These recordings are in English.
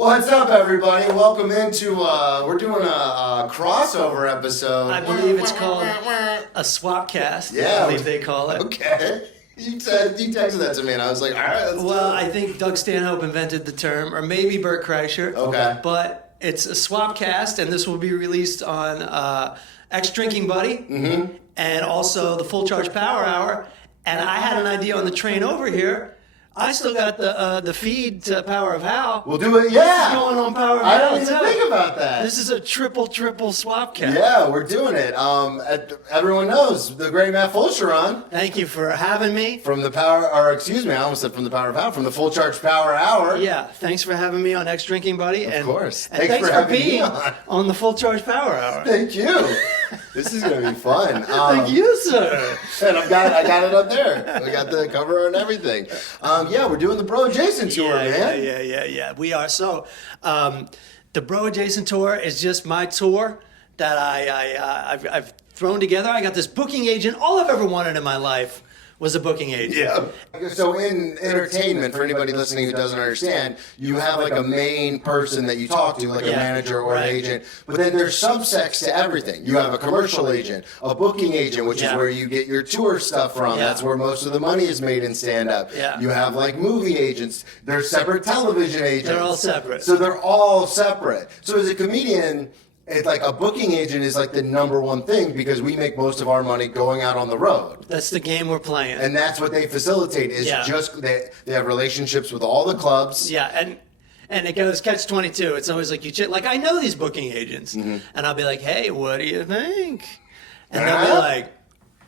What's up, everybody? Welcome into, we're doing a crossover episode. I believe it's called a Swapcast. Yeah. I believe they call it. Okay. You texted that to me, and I was like, all right, let's do it. I think Doug Stanhope invented the term, or maybe Bert Kreischer. Okay. But it's a Swapcast, and this will be released on Drinking Buddy, and also the Full Charge Power Hour. And I had an idea on the train over here. I still got the feed to Power of How. We'll do it, yeah. This is going on Power of I How, didn't even think about that. This is a triple Swapcast. Yeah, we're doing it. Everyone knows the great Matt Fulcheron Thank you for having me. from the I almost said from the Power of How, from the Full Charge Power Hour. Yeah, thanks for having me on Drinking Buddy. Of course. And thanks for having me being on the Full Charge Power Hour. Thank you. This is going to be fun. Thank you, sir. And I got it up there. We got the cover and everything. Yeah, we're doing the Bro Adjacent tour, man. Yeah. We are. So, the Bro Adjacent tour is just my tour that I've thrown together. I got this booking agent. All I've ever wanted in my life was a booking agent. Yeah. So in entertainment, for anybody listening who doesn't understand, you have like a main person that you talk to, like a manager or an agent, but then there's subsects to everything. You have a commercial agent, a booking agent, which is where you get your tour stuff from. Yeah. That's where most of the money is made in stand-up. Yeah. You have like movie agents. There's separate television agents. They're all separate. So they're all separate. So as a comedian, it's like a booking agent is like the number one thing because we make most of our money going out on the road. That's the game we're playing. And that's what they facilitate is just they have relationships with all the clubs. Yeah, and it goes catch-22. It's always like like I know these booking agents, and I'll be like, hey, what do you think? And they'll be like,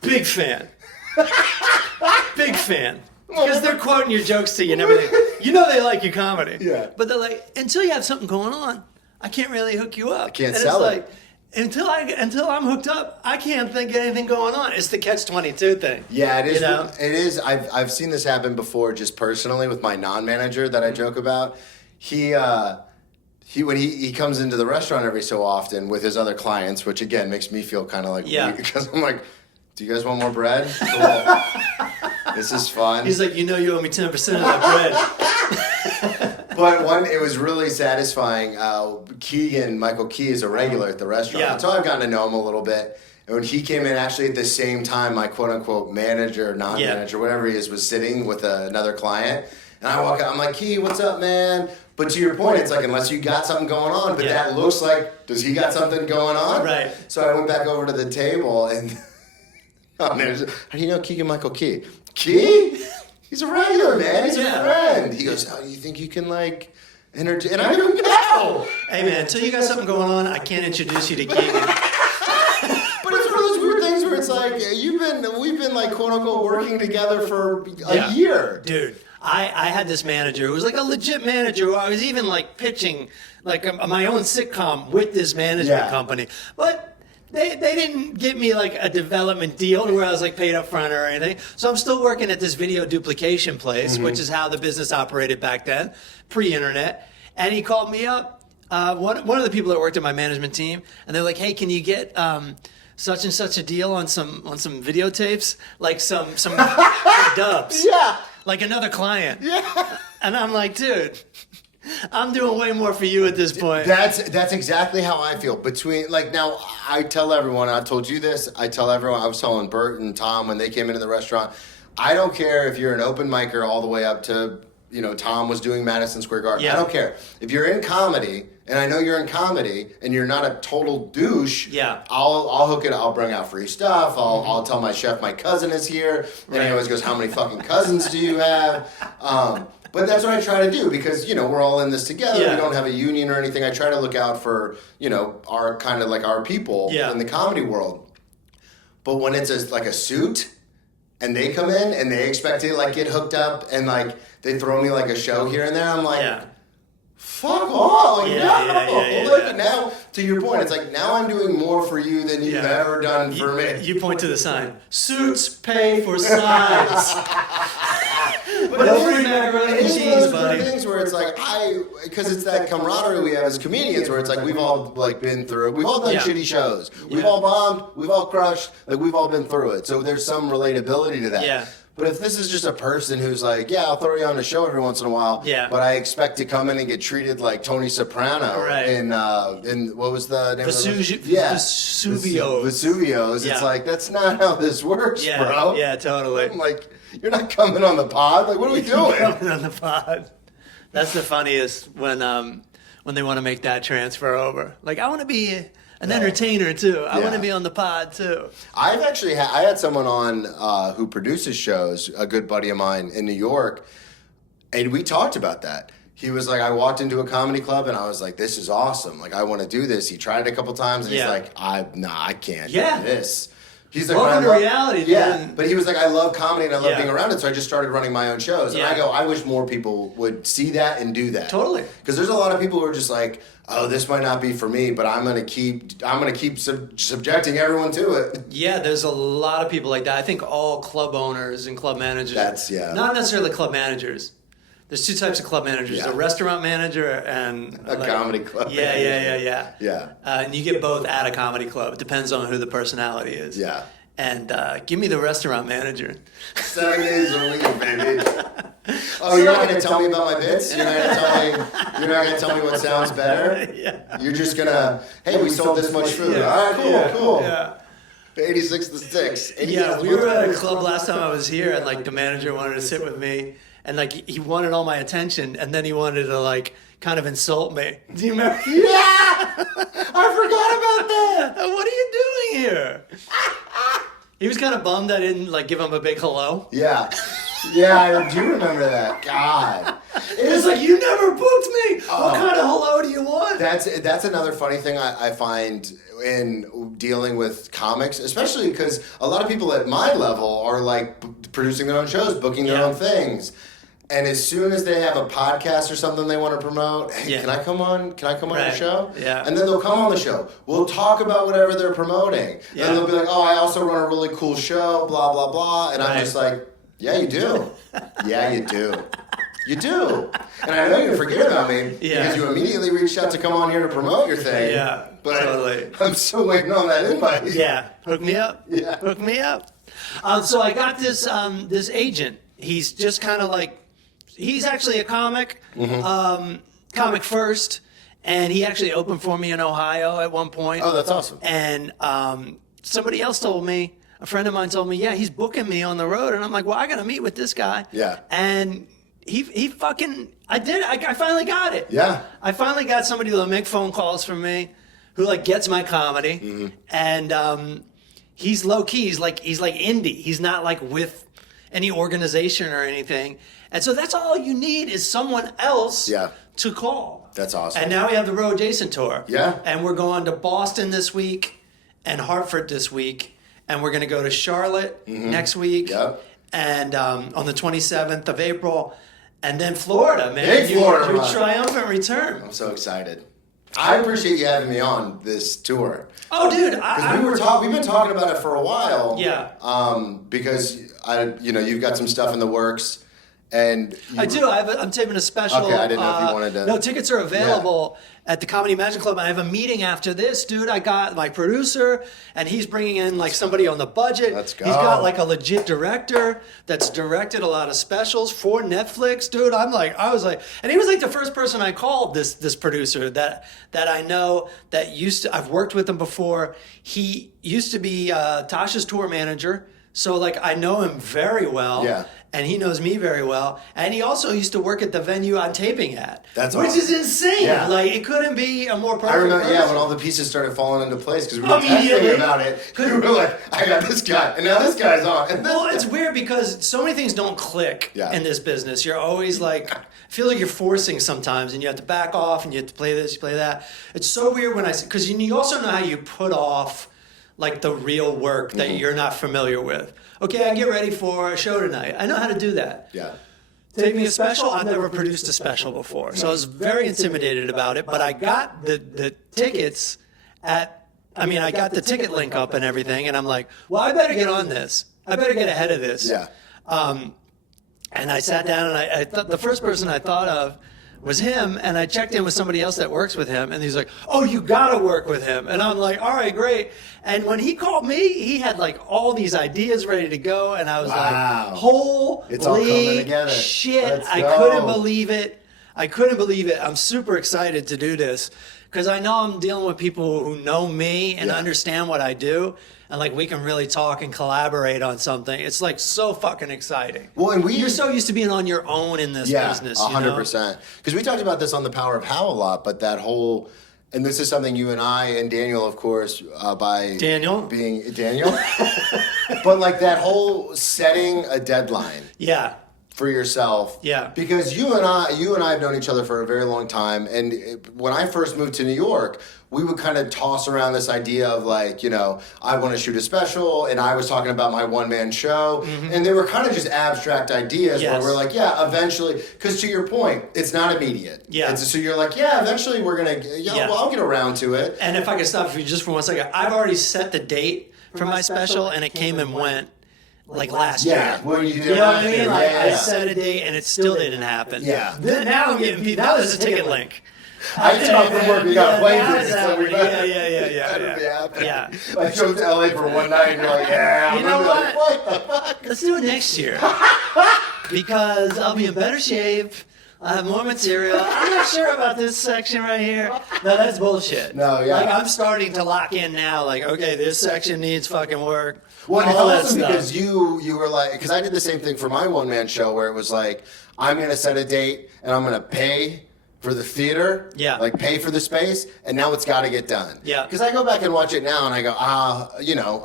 big fan. Big fan. Because they're quoting your jokes to you and everything. You know they like your comedy. Yeah. But they're like, until you have something going on, I can't really hook you up. I can't sell it. Until I'm hooked up, I can't think of anything going on. It's the catch-22 thing. Yeah, it is. You know? It is. I've seen this happen before, just personally with my non-manager that I joke about. He when he comes into the restaurant every so often with his other clients, which again makes me feel kind of like weird because I'm like, do you guys want more bread? Cool. This is fun. He's like, you owe me 10% of that bread. But it was really satisfying. Michael Key is a regular at the restaurant. Yeah. So I've gotten to know him a little bit. And when he came in, actually at the same time, my quote-unquote manager, non-manager, whatever he is, was sitting with another client. And I walk out, I'm like, Key, what's up, man? But to your point, it's like, unless you got something going on, but that looks like, does he got something going on? Right. So I went back over to the table, and how do you know Keegan-Michael Key? Key? He's a regular, man. He's a friend. He goes, oh, you think you can, like, entertain? And I go, no! Hey, man, until you got something going on, I can't introduce you to Keegan. But it's one of those weird things where it's like, we've been, like, quote-unquote, working together for a year. Dude, I had this manager who was, like, a legit manager who I was even, like, pitching, like, my own sitcom with this management company. But They didn't give me like a development deal where I was like paid up front or anything. So I'm still working at this video duplication place, which is how the business operated back then, pre-internet. And he called me up, one of the people that worked at my management team, and they're like, hey, can you get such and such a deal on some videotapes? Like some dubs. Yeah. Like another client. Yeah. And I'm like, dude, I'm doing way more for you at this point. That's exactly how I feel. Now, I tell everyone, I told you this, I tell everyone, I was telling Bert and Tom when they came into the restaurant, I don't care if you're an open micer all the way up to, Tom was doing Madison Square Garden. Yeah. I don't care. If you're in comedy, and I know you're in comedy, and you're not a total douche, I'll hook it, I'll bring out free stuff, I'll tell my chef my cousin is here, and he always goes, how many fucking cousins do you have? But that's what I try to do because, we're all in this together. Yeah. We don't have a union or anything. I try to look out for, our kind of like our people in the comedy world. But when it's like a suit and they come in and they expect to like get hooked up and like they throw me like a show here and there, I'm like, fuck off. Now, to your point, it's like now I'm doing more for you than you've ever done for me. You point to the sign. Suits pay for sides. But no free macaroni and cheese, buddy. Things where it's like because it's that camaraderie we have as comedians, where it's like we've all like been through it. We've all done shitty shows. We've all bombed. We've all crushed. Like we've all been through it. So there's some relatability to that. Yeah. But if this is just a person who's like, yeah, I'll throw you on the show every once in a while, but I expect to come in and get treated like Tony Soprano in what was the name Vesuvios. Vesuvios. It's like, that's not how this works, bro. Yeah, totally. I'm like, you're not coming on the pod. Like, what are we doing? Coming on the pod. That's the funniest when they want to make that transfer over. Like, I want to be an entertainer too. I want to be on the pod too. I've actually I had someone on who produces shows, a good buddy of mine in New York, and we talked about that. He was like, I walked into a comedy club and I was like, this is awesome. Like, I want to do this. He tried it a couple times and he's like, I can't do this. He's like, welcome to reality. Yeah, but he was like, I love comedy and I love being around it, so I just started running my own shows. And I go, I wish more people would see that and do that. Totally. Because there's a lot of people who are just like, oh, this might not be for me, but I'm gonna keep subjecting everyone to it. Yeah, there's a lot of people like that. I think all club owners and club managers. Not necessarily club managers. There's two types of club managers: a restaurant manager and a comedy club. Yeah. And you get both at a comedy club. It depends on who the personality is. Yeah. And give me the restaurant manager. 7 days a week, baby. Oh, you're not gonna tell me about my bits? You're not gonna tell me what sounds better? Yeah. You're just gonna, hey, we sold this much food. All right, cool. Yeah. 86 to 6. Yeah, we were at a club last time I was here, and like the manager wanted to sit with me. And like he wanted all my attention, and then he wanted to like kind of insult me. Do you remember? Yeah, I forgot about that. What are you doing here? He was kind of bummed I didn't like give him a big hello. Yeah, I do remember that. God, it's like you never booked me. What kind of hello do you want? That's another funny thing I find in dealing with comics, especially because a lot of people at my level are like producing their own shows, booking their own things. And as soon as they have a podcast or something they want to promote, hey, can I come on the show? Yeah. And then they'll come on the show. We'll talk about whatever they're promoting. Yeah. And they'll be like, oh, I also run a really cool show, blah, blah, blah. And I'm just like, yeah, you do. Yeah, you do. You do. And I know you forget about me because you immediately reached out to come on here to promote your thing. Yeah, but totally. I'm still waiting on that invite. Yeah, hook me up. Yeah. Hook me up. So I got this this agent. He's just kind of like, he's actually a comic, comic first, and he actually opened for me in Ohio at one point. Oh, that's awesome. And somebody else told me, a friend of mine told me, yeah, he's booking me on the road. And I'm like, well, I got to meet with this guy. Yeah. And he fucking, I finally got it. Yeah. I finally got somebody who'll make phone calls for me, who like gets my comedy. And he's low key. He's like indie. He's not like with any organization or anything. And so that's all you need is someone else to call. That's awesome. And now we have the Road Jason tour. Yeah. And we're going to Boston this week and Hartford this week. And we're going to go to Charlotte next week. Yep. And on the 27th of April. And then Florida, man. Big Florida. Your triumphant return. I'm so excited. I appreciate you having me on this tour. Oh, dude. We've been talking about it for a while. Yeah. Because you've got some stuff in the works. And I do. I'm taping a special. Okay, I didn't know if you wanted to. No, tickets are available at the Comedy Magic Club. I have a meeting after this, dude. I got my producer, and he's bringing in like somebody on the budget. Let's go. He's got like a legit director that's directed a lot of specials for Netflix, dude. I was like, and he was like the first person I called. This producer that I know that I've worked with him before. He used to be Tasha's tour manager. So, like, I know him very well. Yeah. And he knows me very well. And he also used to work at the venue I'm taping at. That's Which awesome. is insane. Yeah. Like, it couldn't be a more perfect I remember, person. when all the pieces started falling into place because we were texting about it. We were like, I got this guy, and now this guy's on. And well, it's weird because so many things don't click in this business. You're always like, I feel like you're forcing sometimes, and you have to back off, and you have to play this, you play that. It's so weird because you also know how you put off like the real work that you're not familiar with. Okay, I get ready for a show tonight. I know how to do that. Yeah. Take me a special. I've never produced a special before, so I was very intimidated about it. But I got the tickets I got the ticket link up and everything, and I'm like, well, I better get on this. I better get ahead of this. Yeah. And I sat down, and I thought the first person I thought of was him, and I checked in with somebody else that works with him, and he's like, "Oh, you gotta work with him," and I'm like, "All right, great." And when he called me, he had like all these ideas ready to go, and I was like, "Holy it's all coming together. Shit!" I couldn't believe it. I'm super excited to do this because I know I'm dealing with people who know me and understand what I do. And like we can really talk and collaborate on something. It's like so fucking exciting. Well, and you're so used to being on your own in this business. 100%. Because we talked about this on The Power of How a lot, but that whole, and this is something you and I and Daniel, of course, by being Daniel, but like that whole setting a deadline. Yeah. For yourself. Yeah. Because you and I have known each other for a very long time. And when I first moved to New York, we would kind of toss around this idea of like, you know, I want to shoot a special, and I was talking about my one-man show. Mm-hmm. And they were kind of just abstract ideas where we're like, yeah, eventually, because to your point, it's not immediate. Yeah. And so you're like, yeah, eventually we're going to, well, I'll get around to it. And if I could stop you just for 1 second, I've already set the date for my special, and it came and went. Like last year. Yeah, what you did. You know what I mean? Like I set a date and it still didn't happen. Yeah. Now I'm getting people. Now there's a ticket link. I get off from work, we got a plane ticket, so we better Yeah. I drove to LA for one night and you're like, yeah. You know what? Like, what the fuck? Let's do it next year. Because I'll be in better shape. I have more material. I'm not sure about this section right here. No, that's bullshit. No, yeah. Like I'm starting to lock in now. Like, okay, this section needs fucking work. Well, it's awesome because you were like, because I did the same thing for my one-man show where it was like, I'm going to set a date and I'm going to pay for the theater, like pay for the space, and now it's got to get done. Yeah. Because I go back and watch it now and I go, you know,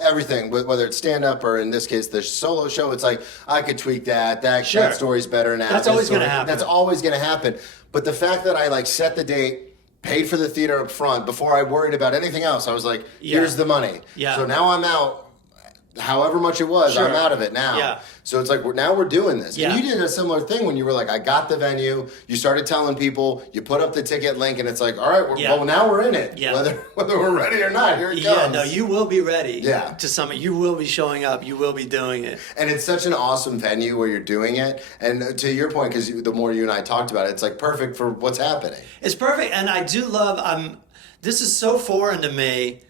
everything, whether it's stand-up or in this case the solo show, it's like, I could tweak that. That story's better now. That's always going to happen. That's always going to happen. But the fact that I like set the date, paid for the theater up front before I worried about anything else, I was like, here's the money. Yeah. So now I'm out. However much it was, I'm out of it now. Yeah. So it's like now we're doing this. Yeah. And you did a similar thing when you were like, I got the venue. You started telling people. You put up the ticket link, and it's like, all right, well now we're in it. Yeah. Whether we're ready or not, here it comes. Yeah, no, you will be ready. Yeah. To summit, you will be showing up. You will be doing it. And it's such an awesome venue where you're doing it. And to your point, because the more you and I talked about it, it's like perfect for what's happening. It's perfect, and I do love. This is so foreign to me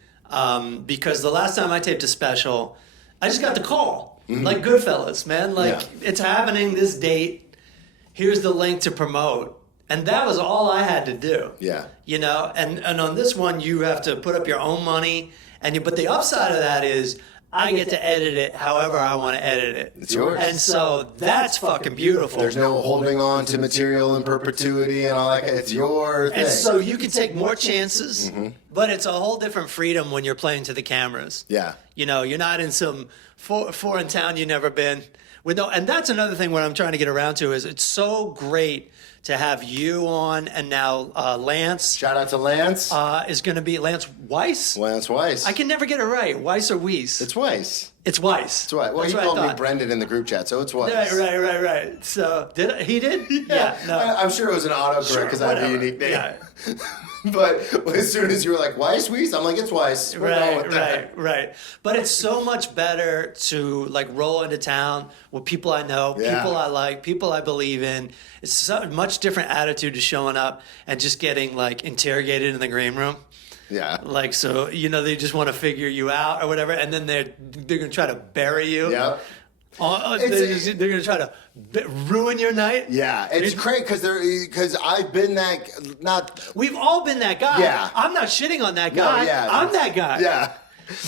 because the last time I taped a special, I just got the call, like Goodfellas, man. Like, it's happening this date. Here's the link to promote. And that was all I had to do. Yeah. You know, and on this one, you have to put up your own money. But the upside of that is I get to edit it however I want to edit it. It's yours. And so that's fucking beautiful. There's no holding on to material in perpetuity and all that. It's your thing. And so you can take more chances, but it's a whole different freedom when you're playing to the cameras. Yeah. You know, you're not in some foreign town you've never been. And that's another thing what I'm trying to get around to is it's so great to have you on, and now Lance. Shout out to Lance. Is going to be Lance Weiss. Lance Weiss. I can never get it right. Weiss or Weiss? It's Weiss. It's Weiss. It's Weiss. Well, he called me Brendan in the group chat, so it's Weiss. Right. So he did? Yeah. No. I'm sure it was an autocorrect because I have a unique name. Yeah. But as soon as you were like, Weiss, I'm like, it's Weiss. Right. But it's so much better to like roll into town with people I know, people I like, people I believe in. It's so much different attitude to showing up and just getting like interrogated in the green room. Yeah. Like, so, you know, they just want to figure you out or whatever, and then they're going to try to bury you. Yeah. They're going to try to ruin your night. Yeah, it's great because I've been that. We've all been that guy. Yeah, I'm not shitting on that guy. No, yeah, I'm that guy. Yeah.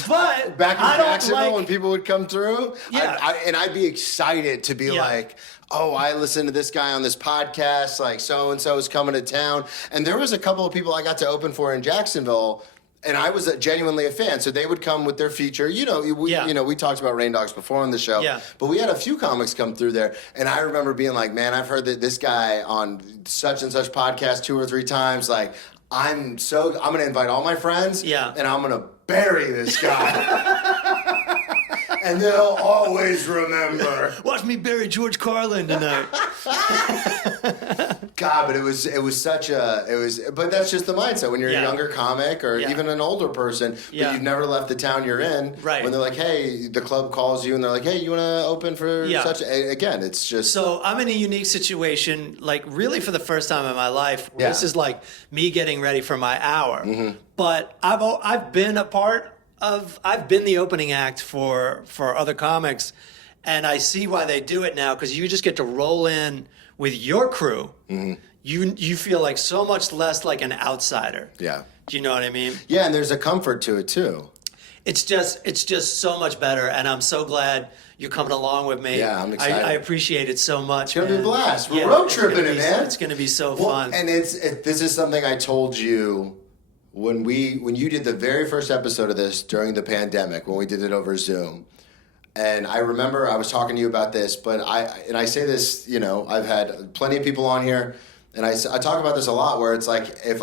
But back in Jacksonville when people would come through, and I'd be excited to be like, oh, I listened to this guy on this podcast, like so-and-so is coming to town. And there was a couple of people I got to open for in Jacksonville, and I was genuinely a fan. So they would come with their feature. You know, we talked about Rain Dogs before on the show. Yeah. But we had a few comics come through there. And I remember being like, man, I've heard that this guy on such and such podcast 2 or 3 times. Like, I'm going to invite all my friends. Yeah. And I'm going to bury this guy. And they'll always remember. Watch me bury George Carlin tonight. God, but it was but that's just the mindset when you're a younger comic or even an older person, but you've never left the town you're in. Right. When they're like, hey, the club calls you and they're like, hey, you want to open for such? Again, it's just. So I'm in a unique situation, like really for the first time in my life. This is like me getting ready for my hour. Mm-hmm. But I've been the opening act for other comics, and I see why they do it now, because you just get to roll in with your crew. Mm-hmm. You feel like so much less like an outsider. Yeah. Do you know what I mean? Yeah, and there's a comfort to it too. It's just so much better, and I'm so glad you're coming along with me. Yeah, I'm excited. I appreciate it so much. It's gonna be a blast. We're road tripping it, man. It's gonna be so fun. And this is something I told you when you did the very first episode of this during the pandemic, when we did it over Zoom. And I remember I was talking to you about this, but I say this, I've had plenty of people on here, and I talk about this a lot, where it's like, if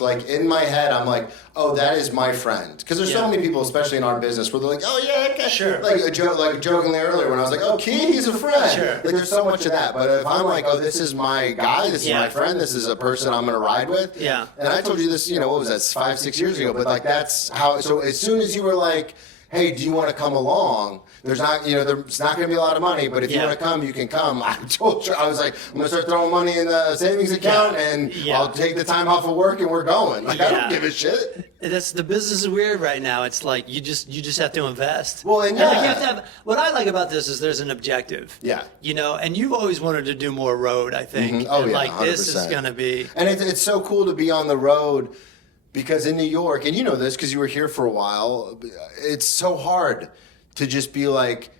like in my head, I'm like, oh, that is my friend. Because there's so many people, especially in our business, where they're like, oh yeah, okay. Sure. Like jokingly earlier when I was like, oh, Key, he's a friend. Sure. Like there's so much of that. But if I'm like, oh, this is my guy, this is my friend, this is a person I'm going to ride with. Yeah. And I told you this, what was that, 5-6 years ago? But like that's how, so as soon as you were like, hey, do you want to come along? There's not going to be a lot of money, but if you want to come, you can come. I told you, I was like, I'm going to start throwing money in the savings account, and I'll take the time off of work, and we're going. Like, I don't give a shit. The business is weird right now. It's like you just have to invest. Well, and like you have to have. What I like about this is there's an objective. Yeah. And you've always wanted to do more road, I think. Mm-hmm. Oh, and yeah, like 100%. This is going to be. And it's so cool to be on the road. Because in New York, and you know this because you were here for a while, it's so hard to just be like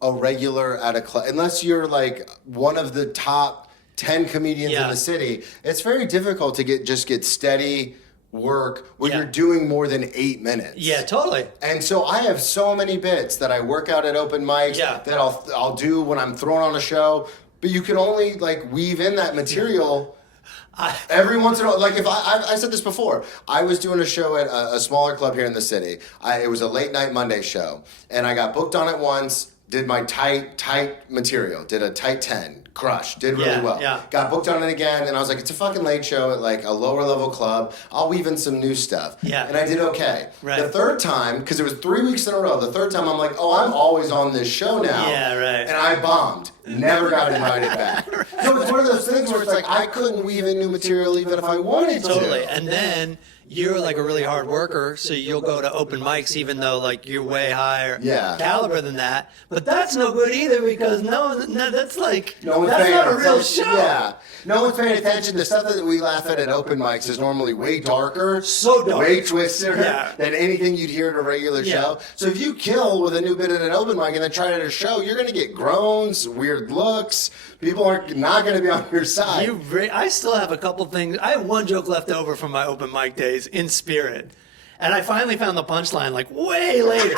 a regular at a club. Unless you're like one of the top 10 comedians in the city, it's very difficult to get steady work when you're doing more than 8 minutes. Yeah, totally. And so I have so many bits that I work out at open mics that I'll do when I'm throwing on a show, but you can only like weave in that material. Every once in a while, like if I said this before, I was doing a show at a smaller club here in the city. It was a late night Monday show, and I got booked on it once, did my tight material, did a tight 10, crushed, did really well. Yeah. Got booked on it again, and I was like, it's a fucking late show at like a lower level club. I'll weave in some new stuff. Yeah. And I did okay. Right. The third time, because it was 3 weeks in a row, the third time I'm like, oh, I'm always on this show now. Yeah, right. And I bombed. Never got invited back. So it's one of those things where it's like I couldn't weave in new material even if I wanted to. Totally. And then you're like a really hard worker, so you'll go to open mics even though like you're way higher caliber than that. But that's no good either because that's like that's not a real show. Yeah. No one's paying attention. The stuff that we laugh at open mics is normally way darker, so dark, way twister than anything you'd hear at a regular show. So if you kill with a new bit at an open mic and then try it at a show, you're going to get groans, weird looks. People are not going to be on your side. I still have a couple things. I have one joke left over from my open mic days in spirit. And I finally found the punchline like way later.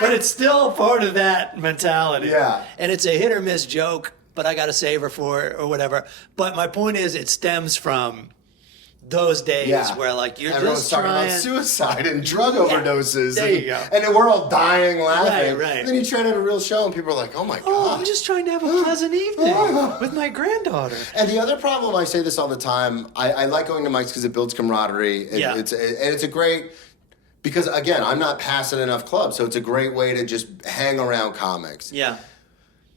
But it's still part of that mentality. Yeah. And it's a hit or miss joke, but I got to save her for it or whatever. But my point is it stems from those days where like you're everyone's just talking about suicide and drug overdoses. There you go. And then we're all dying laughing. Right. And then you try to have a real show and people are like, oh my God. Oh, I'm just trying to have a pleasant evening with my granddaughter. And the other problem, I say this all the time, I like going to mics because it builds camaraderie. It's a great, because again, I'm not passing enough clubs, so it's a great way to just hang around comics. Yeah.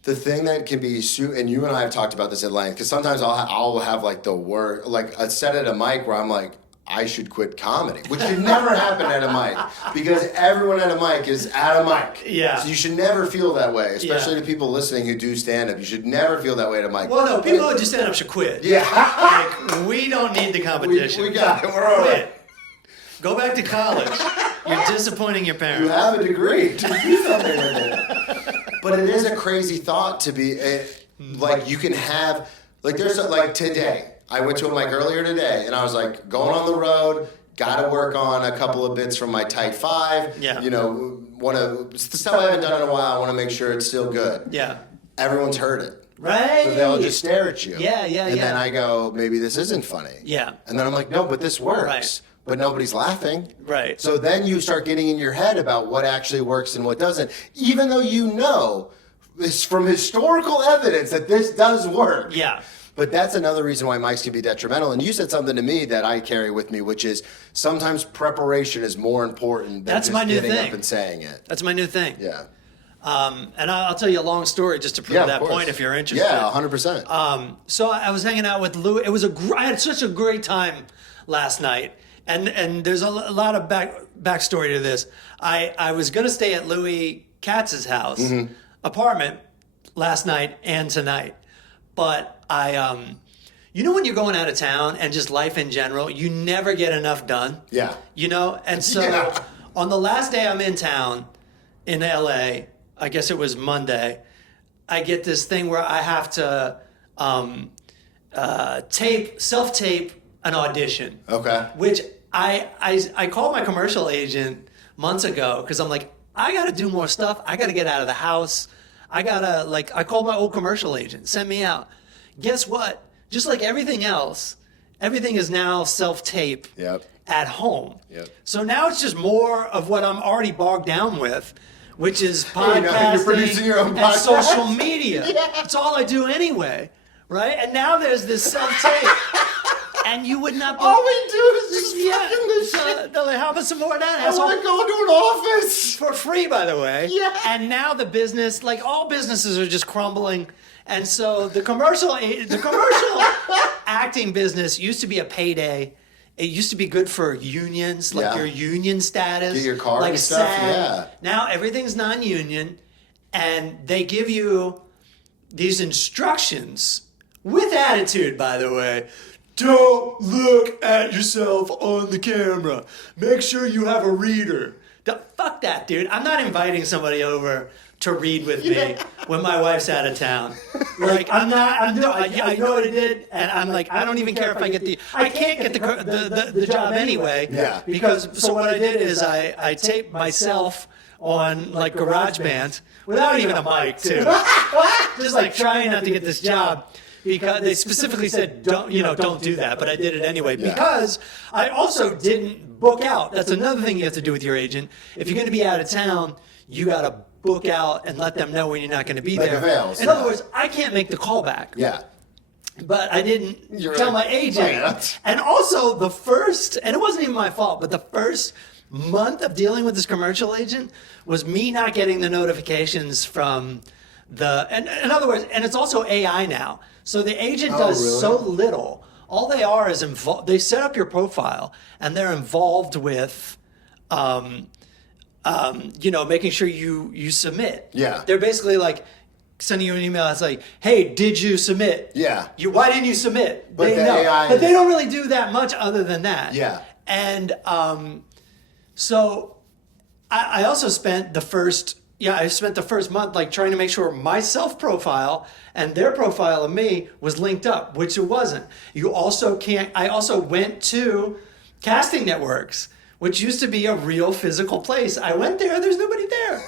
The thing that can be, and you and I have talked about this at length, because sometimes I'll have like the word, like a set at a mic where I'm like, I should quit comedy, which should never happen at a mic, because everyone at a mic is at a mic. Yeah. So you should never feel that way, especially to people listening who do stand-up. You should never feel that way at a mic. Well, no, people who do stand-up should quit. Yeah. Like, we don't need the competition. We got it. We're over it. Go back to college. You're disappointing your parents. You have a degree to do something with it. But it is a crazy thought to be, like, you can have, like, there's, like, today. I went to a mic earlier today, and I was, like, going on the road, got to work on a couple of bits from my tight 5. Yeah. Stuff I haven't done in a while, I want to make sure it's still good. Yeah. Everyone's heard it. Right. So they'll just stare at you. Yeah. And then I go, maybe this isn't funny. Yeah. And then I'm like, no, but this works. Right. But nobody's laughing. Right. So then you start getting in your head about what actually works and what doesn't, even though you know from historical evidence that this does work. Yeah. But that's another reason why mics can be detrimental. And you said something to me that I carry with me, which is sometimes preparation is more important than just getting up and saying it. That's my new thing. Yeah. And I'll tell you a long story just to prove that point if you're interested. Yeah, 100%. So I was hanging out with Louis. I had such a great time last night. And there's a lot of backstory to this. I was going to stay at Louis Katz's house, apartment, last night and tonight. But you know when you're going out of town and just life in general, you never get enough done? Yeah. You know? And so on the last day I'm in town in LA, I guess it was Monday, I get this thing where I have to self-tape an audition. Okay. Which I called my commercial agent months ago because I'm like, I got to do more stuff. I got to get out of the house. I called my old commercial agent, send me out. Guess what? Just like everything else, everything is now self-tape at home. Yep. So now it's just more of what I'm already bogged down with, which is podcasting you're producing your own podcast. And social media. That's all I do anyway, right? And now there's this self-tape. And you would not. All we do is just fucking this shit. They're like, how about some more of that? I want to go to an office for free, by the way. Yeah. And now the business, like all businesses, are just crumbling. And so the commercial acting business used to be a payday. It used to be good for unions, like your union status, get your card like and stuff. SAG. Yeah. Now everything's non-union, and they give you these instructions with attitude, by the way. Don't look at yourself on the camera. Make sure you have a reader. Fuck that, dude. I'm not inviting somebody over to read with me when my wife's out of town. Like, I know what I did, and I'm like, I don't even care if I can't get the job anyway. Yeah. Because, so what I did is I taped myself on like GarageBand without even a mic too. Just like trying not to get this job. Because they specifically said, don't do that. But I did it anyway. Because I also didn't book out. That's another thing you have to do with your agent. If you're going to be out of town, you got to book out and let them know when you're not going to be there. In other words, I can't make the callback. Yeah. But I didn't tell my agent. And also and it wasn't even my fault, but the first month of dealing with this commercial agent was me not getting the notifications from and in other words, and it's also AI now. So the agent does so little. All they are is involved. They set up your profile, and they're involved with, making sure you submit. Yeah. They're basically like sending you an email. It's like, hey, did you submit? Yeah. Why didn't you submit? But but they don't really do that much other than that. Yeah. And so I also spent the first. Yeah, I spent the first month like trying to make sure my self-profile and their profile of me was linked up, which it wasn't. You also can't. I also went to casting networks, which used to be a real physical place. I went there. There's nobody there,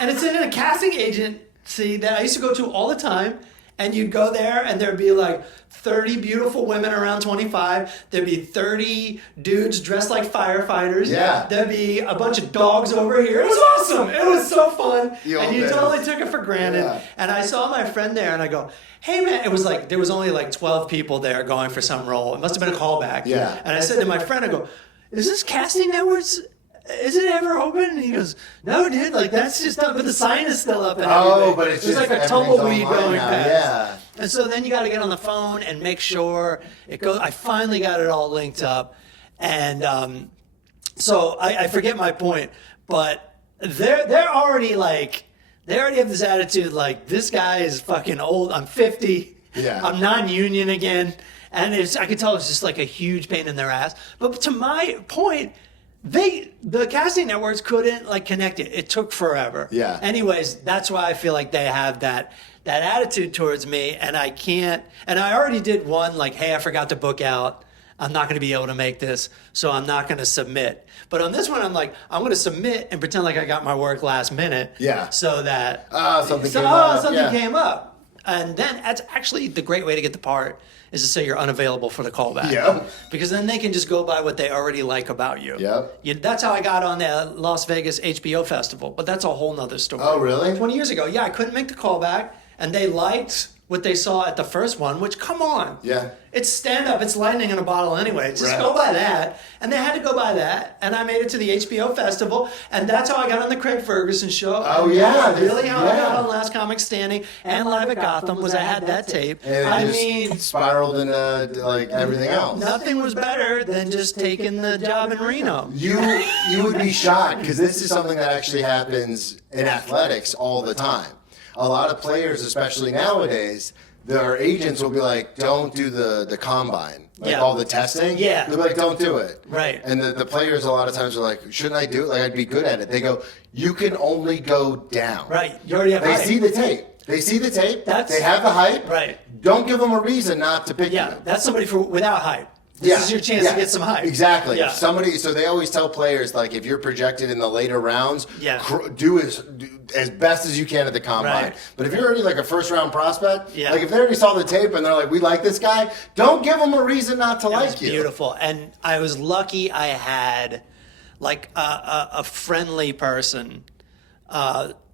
and it's in a casting agency that I used to go to all the time. And you'd go there, and there'd be like 30 beautiful women around 25. There'd be 30 dudes dressed like firefighters. Yeah. There'd be a bunch of dogs over here. It was awesome. It was so fun. And you totally took it for granted. Yeah. And I saw my friend there, and I go, hey, man. It was like there was only like 12 people there going for some role. It must have been a callback. Yeah. And I said to my friend, I go, is this casting networks? Is it ever open? And he goes, no, dude, like that's just up, but the sign is still up and everything. But it's just like a tumbleweed going past. Yeah. And so then you got to get on the phone and make sure it goes. I finally got it all linked up. And so I forget my point, but they're already like, they already have this attitude like, this guy is fucking old. I'm 50. Yeah. I'm non-union again. And I could tell it's just like a huge pain in their ass. But to my point, the casting networks couldn't like connect it. It took forever. Yeah. Anyways, that's why I feel like they have that attitude towards me, and I can't. And I already did one like, hey, I forgot to book out. I'm not going to be able to make this, so I'm not going to submit. But on this one, I'm like, I'm going to submit and pretend like I got my work last minute. Yeah. So that something came up. And then that's actually the great way to get the part is to say you're unavailable for the callback. Yeah. Because then they can just go by what they already like about you. Yeah. That's how I got on the Las Vegas HBO festival, but that's a whole nother story. Oh, really? 20 years ago. Yeah, I couldn't make the callback, and they liked what they saw at the first one, which, come on. Yeah. It's stand-up. It's lightning in a bottle anyway. Just go by that. And they had to go by that. And I made it to the HBO Festival. And that's how I got on the Craig Ferguson show. Oh, yeah. That's really how I got on Last Comic Standing and Live at Gotham was I had that tape. And it spiraled into like everything else. Nothing was better than just taking the job in Reno. You would be shocked because this is something that actually happens in athletics all the time. A lot of players, especially nowadays, their agents will be like, don't do the combine. Like all the testing. Yeah. They're like, don't do it. Right. And the players a lot of times are like, shouldn't I do it? Like, I'd be good at it. They go, you can only go down. Right. You already have They hype. see the tape. They see the tape. They have the hype. Right. Don't give them a reason not to pick you. Yeah. That's somebody without hype. This is your chance to get some hype. Exactly. Yeah. So they always tell players, like, if you're projected in the later rounds, do as best as you can at the combine. Right. But if you're already like a first round prospect, Yeah. like if they already saw the tape and they're like, we like this guy, don't give them a reason not to like you. Beautiful. And I was lucky I had like a friendly person,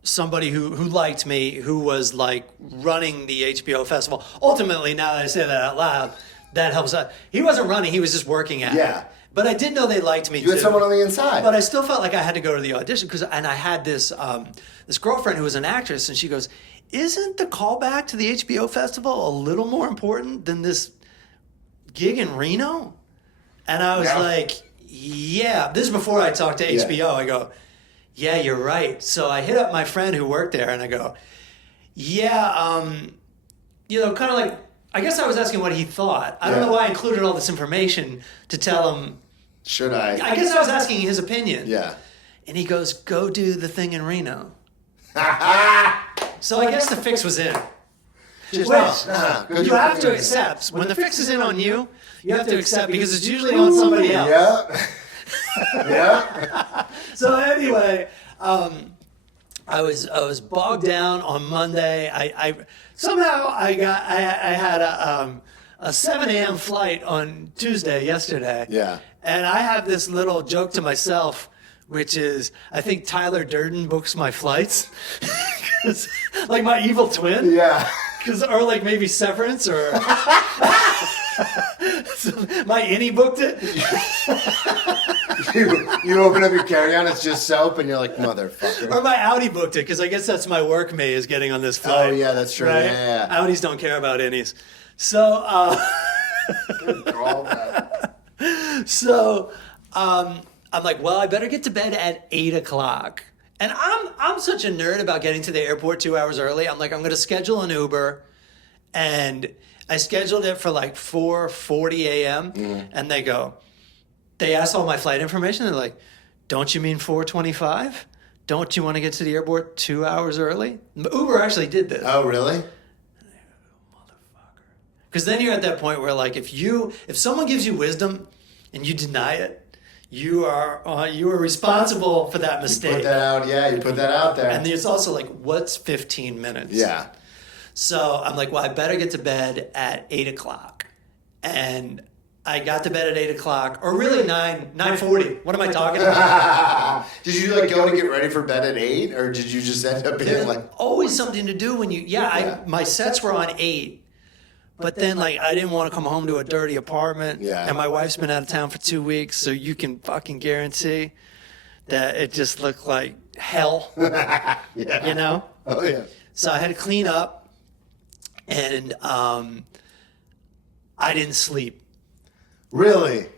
somebody who liked me, who was like running the HBO Festival. Ultimately, now that I say that out loud, that helps out. He wasn't running, he was just working at it. But I did know they liked me too. You had someone on the inside. But I still felt like I had to go to the audition and I had this this girlfriend who was an actress, and she goes, "Isn't the callback to the HBO Festival a little more important than this gig in Reno?" And I was like, "Yeah." This is before I talked to HBO. I go, "Yeah, you're right." So I hit up my friend who worked there, and I go, "Yeah, kind of like." I guess I was asking what he thought. I don't know why I included all this information to tell him. Should I? I guess I was asking his opinion. Yeah. And he goes, "Go do the thing in Reno." So I guess the fix was in. You have to accept. When the fix is in on you, you have to accept because it's usually on somebody else. Yeah. So anyway, I was bogged down on Monday. I had a 7 a.m. flight on Tuesday yesterday. Yeah. And I have this little joke to myself, which is I think Tyler Durden books my flights, like my evil twin. Yeah. Or like maybe Severance or so my innie booked it. You open up your carry-on, it's just soap, and you're like, motherfucker. Or my Audi booked it, because I guess that's my work me is getting on this flight. Oh, yeah, that's true. Right? Yeah. Audis don't care about innies. So, I'm like, well, I better get to bed at 8 o'clock. And I'm such a nerd about getting to the airport 2 hours early. I'm like, I'm going to schedule an Uber. And I scheduled it for like 4:40 a.m. And they asked all my flight information. They're like, don't you mean 4:25? Don't you want to get to the airport 2 hours early? Uber actually did this. Oh, really? Motherfucker. Because then you're at that point where, like, if someone gives you wisdom and you deny it, you are responsible for that mistake. You put that out, you put that out there. And it's also like, what's 15 minutes? Yeah. So I'm like, well, I better get to bed at 8 o'clock. And I got to bed at 8 o'clock, or really 9:40. What am I talking about? Did you like go to get ready for bed at 8, or did you just end up being like? Always something to do when you. My sets were on 8, but then like I didn't want to come home to a dirty apartment. Yeah. And my wife's been out of town for 2 weeks, so you can fucking guarantee that it just looked like hell. You know? Oh yeah. So I had to clean up, and I didn't sleep. Really?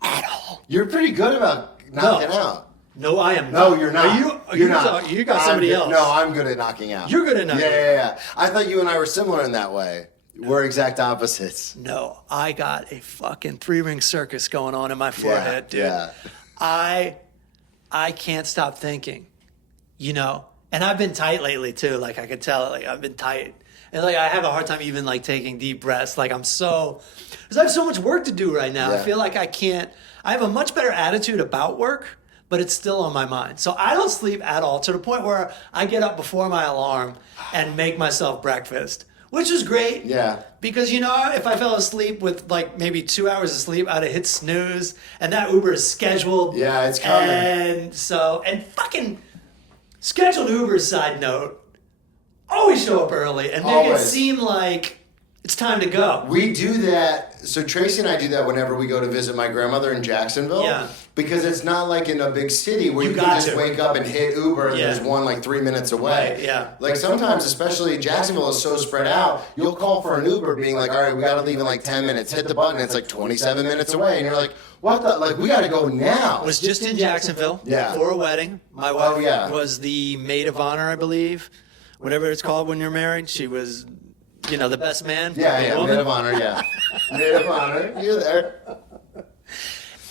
At all. You're pretty good about knocking out. No, I am No, not. you're not. You're not. You got somebody else. No, I'm good at knocking out. You're good at knocking out. Yeah. I thought you and I were similar in that way. We're exact opposites. No, I got a fucking 3-ring circus going on in my forehead, dude. Yeah. I can't stop thinking, you know? And I've been tight lately, too. Like, I could tell, like, I've been tight. And, like, I have a hard time even, like, taking deep breaths. Like, because I have so much work to do right now. Yeah. I feel like I have a much better attitude about work, but it's still on my mind. So I don't sleep at all, to the point where I get up before my alarm and make myself breakfast, which is great. Yeah. Because, you know, if I fell asleep with, like, maybe 2 hours of sleep, I'd have hit snooze, and that Uber is scheduled. Yeah, it's coming. And fucking scheduled Uber, side note, always show up early and make it seem like it's time to go. We do that. So Tracy and I do that whenever we go to visit my grandmother in Jacksonville. Yeah. Because it's not like in a big city where you can just wake up and hit Uber and there's one like 3 minutes away. Right, yeah. Like sometimes, especially Jacksonville is so spread out, you'll call for an Uber being like, all right, we got to leave in like 10 minutes. Hit the button. It's like 27 minutes away. And you're like, what the? Like, we got to go now. I was just in Jacksonville for a wedding. My wife was the maid of honor, I believe. Whatever it's called when you're married. She was, the best man. Yeah, maid of honor, maid of honor. You're there.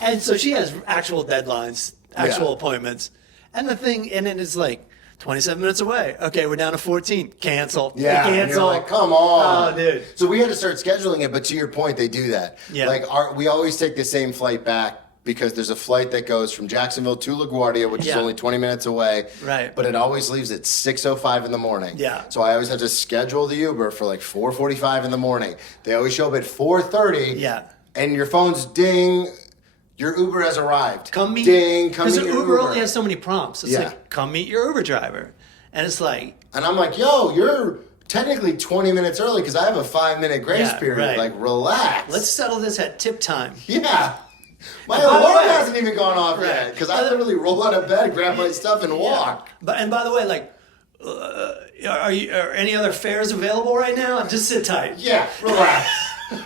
And so she has actual deadlines, actual appointments. And the thing, and then it's like 27 minutes away. Okay, we're down to 14. Cancel. Yeah, cancel. And you're like, come on. Oh, dude. So we had to start scheduling it, but to your point, they do that. Yeah. Like, we always take the same flight back because there's a flight that goes from Jacksonville to LaGuardia, which is only 20 minutes away. Right. But it always leaves at 6:05 in the morning. Yeah. So I always have to schedule the Uber for like 4:45 in the morning. They always show up at 4:30. Yeah. And your phone's ding. Your Uber has arrived. Come meet. Ding. Come meet your Uber. Uber Only has so many prompts. It's like, come meet your Uber driver. And it's like. And I'm like, yo, you're technically 20 minutes early because I have a 5-minute grace period. Right. Like, relax. Let's settle this at tip time. Yeah. My alarm hasn't even gone off yet because I literally roll out of bed, grab my stuff, and walk. And by the way, like, are any other fares available right now? Just sit tight. Yeah, relax.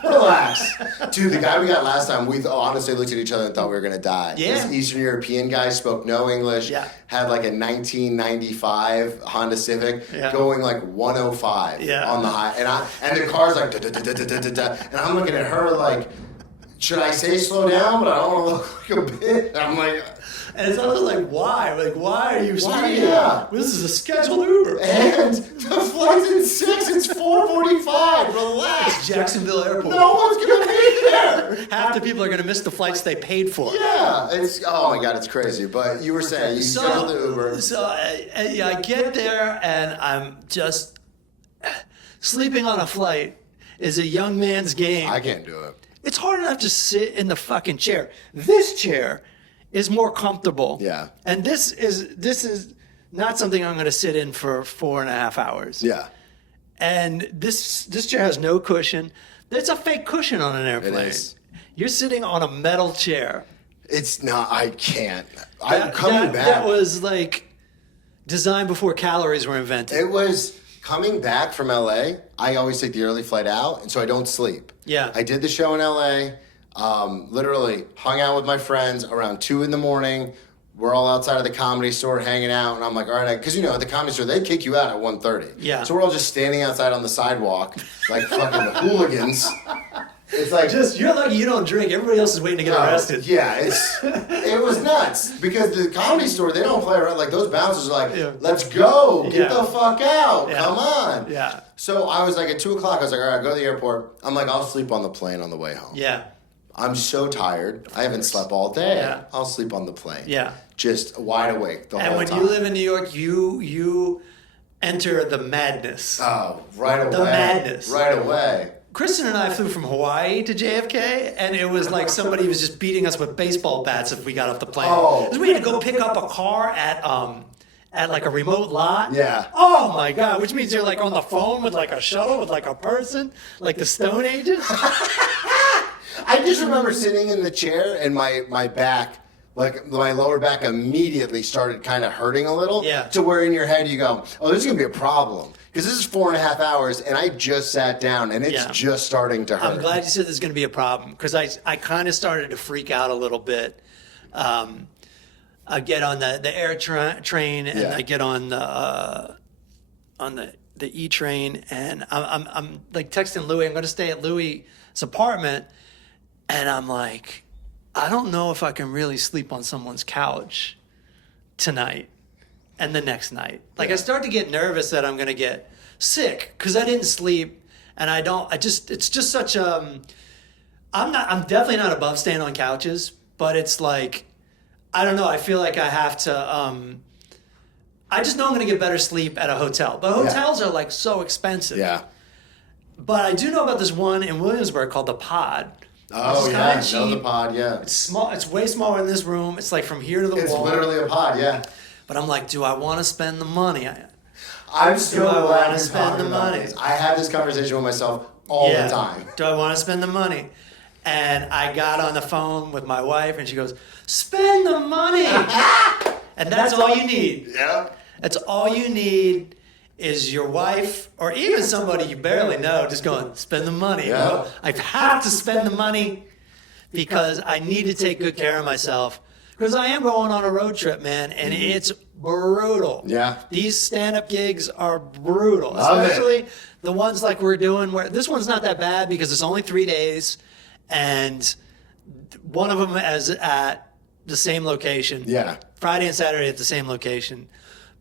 Relax. Dude, the guy we got last time, we honestly looked at each other and thought we were going to die. Yeah. This Eastern European guy spoke no English, had like a 1995 Honda Civic going like 105 on the high. And the car's like, and I'm looking at her like, should I say slow down? But I don't want to look like a bitch. And I'm like... And it's also like, why? Like, why are you speeding? Yeah. This is a scheduled Uber. And the flight's at 6. It's 4:45. Relax. It's Jacksonville Airport. No one's going to be there. Half the people are going to miss the flights they paid for. Yeah. Oh, my God. It's crazy. But you were saying, you scheduled the Uber. So I get there, and I'm just... Sleeping on a flight is a young man's game. I can't do it. It's hard enough to sit in the fucking chair. This chair is more comfortable. Yeah. And this is not something I'm going to sit in for 4.5 hours. Yeah. And this chair has no cushion. There's a fake cushion on an airplane. It is. You're sitting on a metal chair. It's not. I can't. I'm coming back. That was like designed before calories were invented. It was coming back from LA. I always take the early flight out, and so I don't sleep. Yeah. I did the show in LA. Literally hung out with my friends around 2 a.m. We're all outside of the Comedy Store hanging out, and I'm like, all right, because at the Comedy Store they kick you out at 1:30. Yeah. So we're all just standing outside on the sidewalk like fucking hooligans. It's like you're lucky you don't drink. Everybody else is waiting to get arrested. Yeah, it was nuts because the Comedy Store they don't play around. Like those bouncers are like, let's go, get the fuck out, come on. Yeah. So I was like at 2 o'clock. I was like, all right, go to the airport. I'm like, I'll sleep on the plane on the way home. Yeah. I'm so tired. I haven't slept all day. Yeah. I'll sleep on the plane. Yeah. Just wide awake the whole time. And when you live in New York, you enter the madness. Oh, right away. The madness. Right away. Kristen and I flew from Hawaii to JFK, and it was like somebody was just beating us with baseball bats if we got off the plane. Oh. 'Cause we had to go pick up a car at like a remote lot. Yeah. Oh my God! Which means you're like on the phone with like a shuttle with like a person, like the Stone Ages. I just remember sitting in the chair and my back, like my lower back immediately started kind of hurting a little. Yeah. To where in your head you go, oh, this is going to be a problem. Because this is 4.5 hours and I just sat down and it's just starting to hurt. I'm glad you said there's going to be a problem because I kind of started to freak out a little bit. I get on the air train and I get on the E train and I'm like texting Louie. I'm going to stay at Louie's apartment. And I'm like, I don't know if I can really sleep on someone's couch tonight and the next night. Like I start to get nervous that I'm going to get sick because I didn't sleep and it's just such I'm definitely not above staying on couches, but it's like, I don't know. I feel like I have to, I just know I'm going to get better sleep at a hotel, but hotels are like so expensive. Yeah. But I do know about this one in Williamsburg called The Pod. Oh, yeah, I know The Pod, yeah. It's small. It's way smaller than this room. It's like from here to the wall. It's literally a pod, yeah. But I'm like, do I want to spend the money? I'm still do I glad want you're to spend talking the about money? this. I have this conversation with myself all the time. Do I want to spend the money? And I got on the phone with my wife, and she goes, "Spend the money." And that's all you need. Yeah. That's all you need is your wife or even somebody you barely know just going, "Spend the money." Yeah. You know? I have to spend the money because I need to take good care of myself. Because I am going on a road trip, man, and it's brutal. Yeah. These stand-up gigs are brutal, Love especially the ones like we're doing. Where this one's not that bad because it's only 3 days, and one of them is at the same location. Yeah. Friday and Saturday at the same location.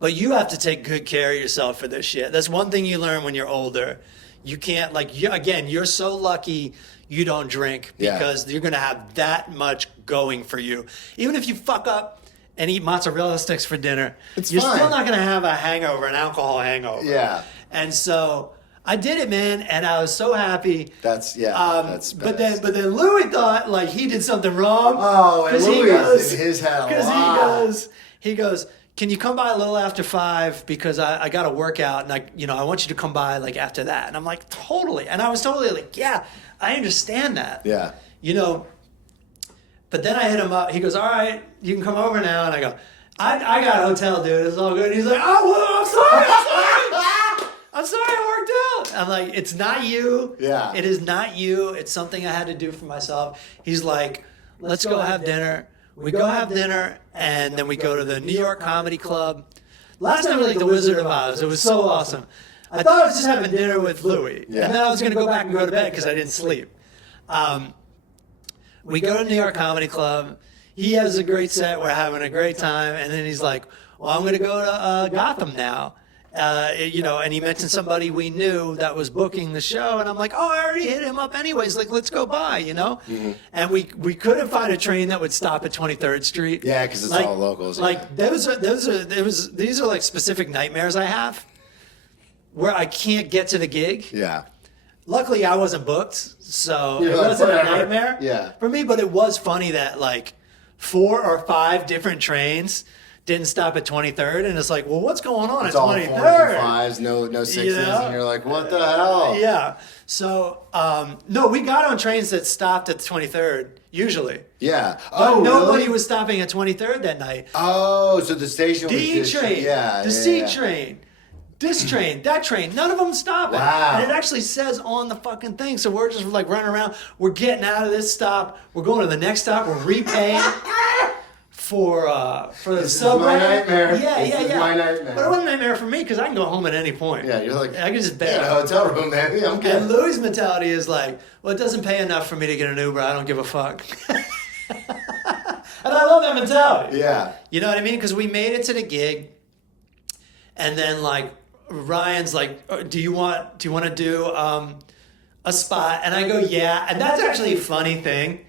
But you have to take good care of yourself for this shit. That's one thing you learn when you're older. You can't, again, you're so lucky you don't drink because you're going to have that much going for you. Even if you fuck up and eat mozzarella sticks for dinner, you're fine. still not going to have a hangover, an alcohol hangover. Yeah. And so I did it, man, and I was so happy. That's but then Louis thought like he did something wrong. Oh, and Louis is in his head. Because he goes, "Can you come by a little after 5 because I got to work out and I want you to come by like after that." And I'm like, "Totally." And I was totally like, "Yeah, I understand that." Yeah. But then I hit him up. He goes, "All right, you can come over now." And I go, I got a hotel, dude. It's all good. And he's like, "Oh, well, I'm sorry. I'm sorry I worked out." I'm like, "It's not you. Yeah. It is not you. It's something I had to do for myself." He's like, "Let's go have dinner." We go have dinner, and then we go to the New York Comedy Club. Last time we like the Wizard of Oz. It was so awesome. I thought I was just having dinner with Louis, and then I was going to go back and go to bed because I didn't sleep. We go to New York Comedy Club. He has a great set. We're having a great time, and then he's like, "Well, I'm going to go to Gotham now." And he mentioned somebody we knew that was booking the show, and I'm like, "Oh, I already hit him up anyways. Like, let's go by, Mm-hmm. And we couldn't find a train that would stop at 23rd Street. Yeah, because it's all locals. These are like specific nightmares I have, where I can't get to the gig. Yeah. Luckily, I wasn't booked, so You're it like, wasn't whatever. a nightmare for me. But it was funny that like 4 or 5 different trains didn't stop at 23rd, and it's like, well, what's going on It's at all 23rd? 4s and 5s, no 6s, and you're like, what the hell? Yeah. So, no, we got on trains that stopped at 23rd, usually. Yeah. But nobody really? was stopping at 23rd that night. Oh, so the station was D just... train, the C train, this train, that train, none of them stopping. Wow. And it actually says on the fucking thing. So we're just like running around. We're getting out of this stop. We're going to the next stop. We're repaying for the subway. This is my nightmare. Yeah. This is my nightmare. But it wasn't a nightmare for me because I can go home at any point. Yeah, you're like, I can just yeah, bail. a hotel room, man. Yeah, I'm good. And Louis' mentality is like, well, it doesn't pay enough for me to get an Uber. I don't give a fuck. And I love that mentality. Yeah. You know what I mean? Because we made it to the gig, and then like Ryan's like, "Do you want to do a spot?" And I go, "Yeah." And that's actually a funny thing,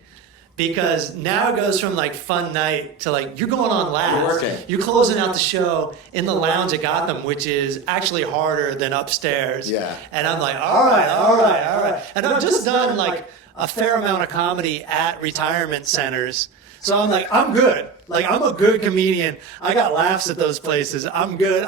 because now it goes from like fun night to like you're going on last. You're working. You're closing out the show in the lounge at Gotham, which is actually harder than upstairs. Yeah. And I'm like, all right. And I've just done like a fair amount of comedy at retirement centers. So I'm like, I'm good. Like, I'm a good comedian. I got laughs at those places. I'm good.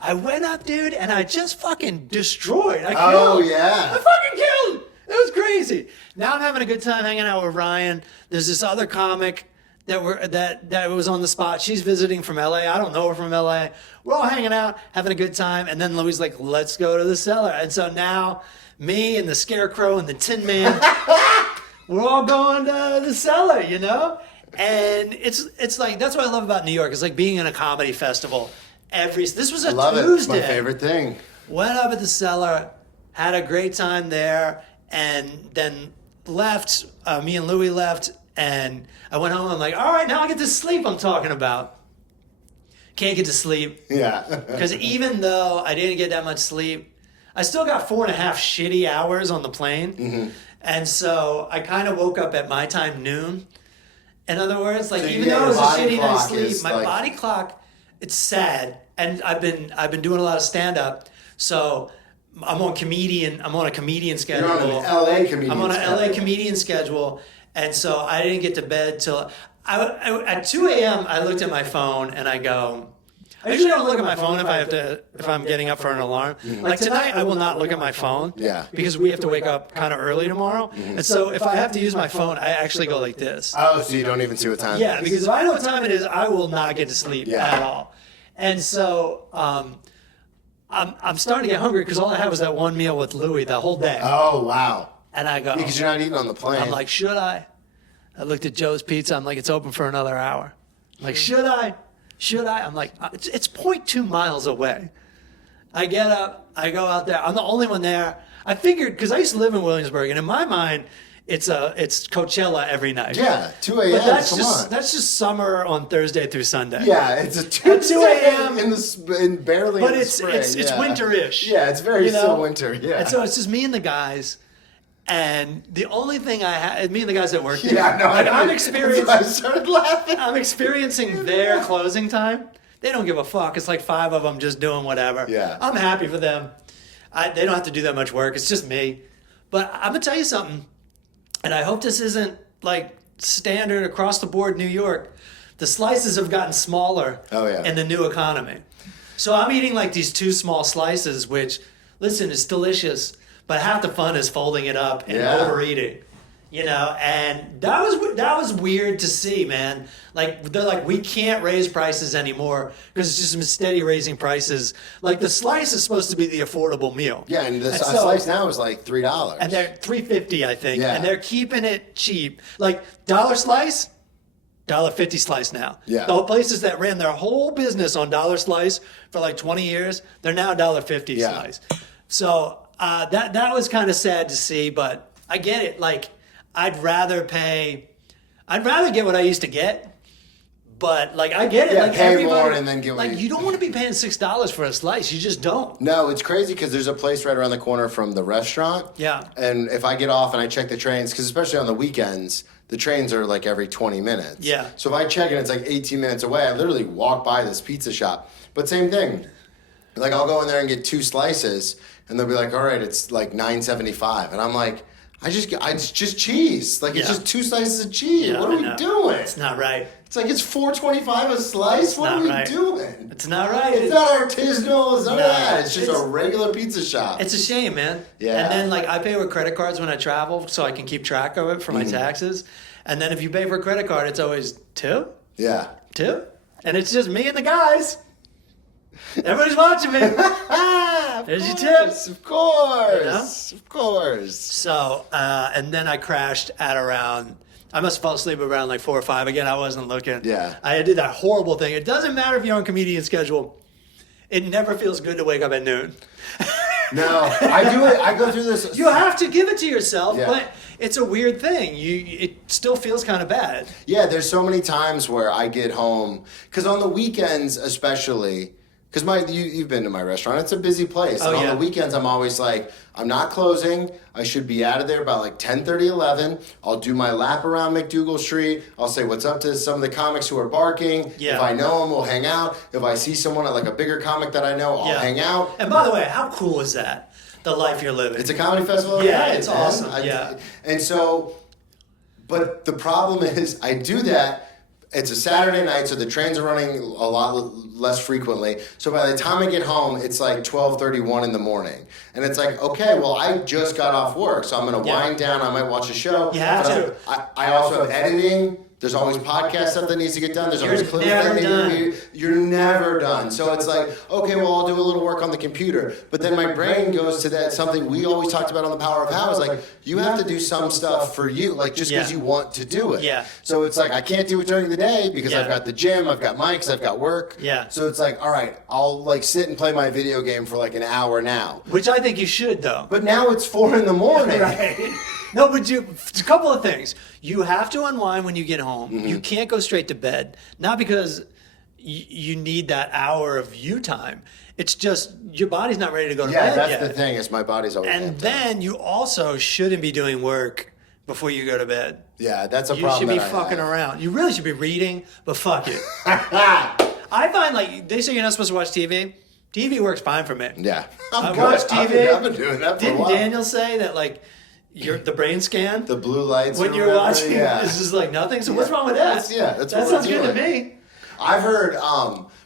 I went up, dude, and I just fucking destroyed. I killed. Yeah. I fucking killed. It was crazy. Now I'm having a good time hanging out with Ryan. There's this other comic that was on the spot. She's visiting from LA. I don't know her from LA. We're all hanging out, having a good time. And then Louis like, let's go to the cellar. And so now me and the Scarecrow and the Tin Man, we're all going to the cellar, you know? And it's like, that's what I love about New York. It's like being in a comedy festival. This was a Tuesday. It's my favorite thing. Went up at the cellar, had a great time there, and then left. Me and Louis left, and I went home. I'm like, all right, now I get to sleep. I'm talking about. Can't get to sleep. Yeah. Because even though I didn't get that much sleep, I still got 4.5 shitty hours on the plane. Mm-hmm. And so I kind of woke up at my time, noon. In other words, like, So even though it was a shitty night's sleep, my like... body clock, it's sad. And I've been doing a lot of stand-up. So I'm on a comedian schedule. You're on an LA comedian I'm on an schedule. LA comedian schedule. And so I didn't get to bed till... at 2 a.m., I looked at my phone and I go, I usually don't look at my phone if I'm getting up for an alarm. Like tonight, I will not look at my phone. Yeah. Because we have to wake up kind of early tomorrow. And so if I have to use my phone, I actually go like this. Oh, so you don't even see what time it is? Yeah, because if I know what time it is, I will not get to sleep at all. And so I'm starting to get hungry because all I had was that one meal with Louie the whole day. Oh, wow. And I go, because you're not eating on the plane. I'm like, should I? I looked at Joe's Pizza. I'm like, it's open for another hour. I'm like, should I? Should I? I'm like, it's 0.2 miles away. I get up. I go out there. I'm the only one there. I figured, because I used to live in Williamsburg, and in my mind, it's Coachella every night. Yeah, 2 a.m. But that's just summer on Thursday through Sunday. Yeah, it's a 2 a.m. in barely. But in the it's spring. it's winterish. Yeah, it's very still winter. Yeah, and so it's just me and the guys. And the only thing I had, me and the guys that work there, yeah, no, I'm experiencing. I started laughing. I'm experiencing their closing time. They don't give a fuck. It's like 5 of them just doing whatever. Yeah. I'm happy for them. They don't have to do that much work. It's just me. But I'm gonna tell you something, and I hope this isn't like standard across the board New York. The slices have gotten smaller. Oh, yeah. In the new economy. So I'm eating like these 2 small slices, which, listen, is delicious. But half the fun is folding it up and overeating, and that was weird to see, man. Like, they're like, we can't raise prices anymore because it's just steady raising prices. Like, the slice is supposed to be the affordable meal. Yeah, and a slice now is like $3. And they're $3.50, I think. Yeah. And they're keeping it cheap. Like, dollar slice, $1.50 slice now. Yeah. The places that ran their whole business on dollar slice for like 20 years, they're now $1.50 slice. So that was kind of sad to see, but I get it. Like, I'd rather get what I used to get, but like, I get it. Yeah, like, pay more and then get what you don't want to be paying $6 for a slice. You just don't. No, it's crazy because there's a place right around the corner from the restaurant. Yeah. And if I get off and I check the trains, because especially on the weekends, the trains are like every 20 minutes. Yeah. So if I check and it's like 18 minutes away, I literally walk by this pizza shop. But same thing. Like, I'll go in there and get 2 slices, and they'll be like, all right, it's like $9.75. And I'm like, it's just cheese. Like, it's just 2 slices of cheese. Yeah, what are we doing? It's not right. It's like, it's $4.25 a slice? What are we doing? It's not right. It's not artisanal. It's not that. It's just a regular pizza shop. It's a shame, man. Yeah. And then, like, I pay with credit cards when I travel so I can keep track of it for my taxes. And then if you pay for a credit card, it's always 2? Yeah. 2? And it's just me and the guys. Everybody's watching me. There's your tips. Of course. Of course. So, and then I crashed at around, I must have fallen asleep around like 4 or 5. Again, I wasn't looking. Yeah. I did that horrible thing. It doesn't matter if you're on comedian schedule. It never feels good to wake up at noon. No, I do it. I go through this. You have to give it to yourself, but it's a weird thing. It still feels kind of bad. Yeah, there's so many times where I get home, because on the weekends especially, because you've been to my restaurant, it's a busy place. Oh, and on the weekends, I'm always like, I'm not closing. I should be out of there by like 10:30, 11. I'll do my lap around McDougal Street. I'll say what's up to some of the comics who are barking. Yeah. If I know them, we'll hang out. If I see someone like a bigger comic that I know, I'll hang out. And by the way, how cool is that? The life you're living. It's a comedy festival. Yeah, it's awesome. And so, but the problem is, I do that. It's a Saturday night, so the trains are running a lot less frequently. So by the time I get home, it's like 12:31 in the morning. And it's like, okay, well, I just got off work, so I'm going to wind down. I might watch a show. You have to. I also have editing. There's always podcast stuff that needs to get done. There's always clips that need to be. You're never done. So it's like, okay, well, I'll do a little work on the computer. But then my brain goes to that something we always talked about on The Power of How is like, you have to do some stuff for you, like just because you want to do it. Yeah. So it's like, I can't do it during the day because I've got the gym, I've got mics, I've got work. Yeah. So it's like, all right, I'll like sit and play my video game for like an hour now. Which I think you should, though. But now it's 4 a.m. Right. No, but a couple of things. You have to unwind when you get home. Mm-hmm. You can't go straight to bed. Not because you need that hour of you time. It's just your body's not ready to go to bed yet. Yeah, that's the thing is my body's always And then you also shouldn't be doing work before you go to bed. Yeah, that's a You problem. should be fucking around. You really should be reading, but fuck it. I find like they say you're not supposed to watch TV. TV works fine for me. Yeah, I watch TV. I've been doing that for Didn't a while. Daniel say that like the brain scan? The blue lights. When you're watching, it's just like nothing. So what's wrong with that? That sounds good to me. I've heard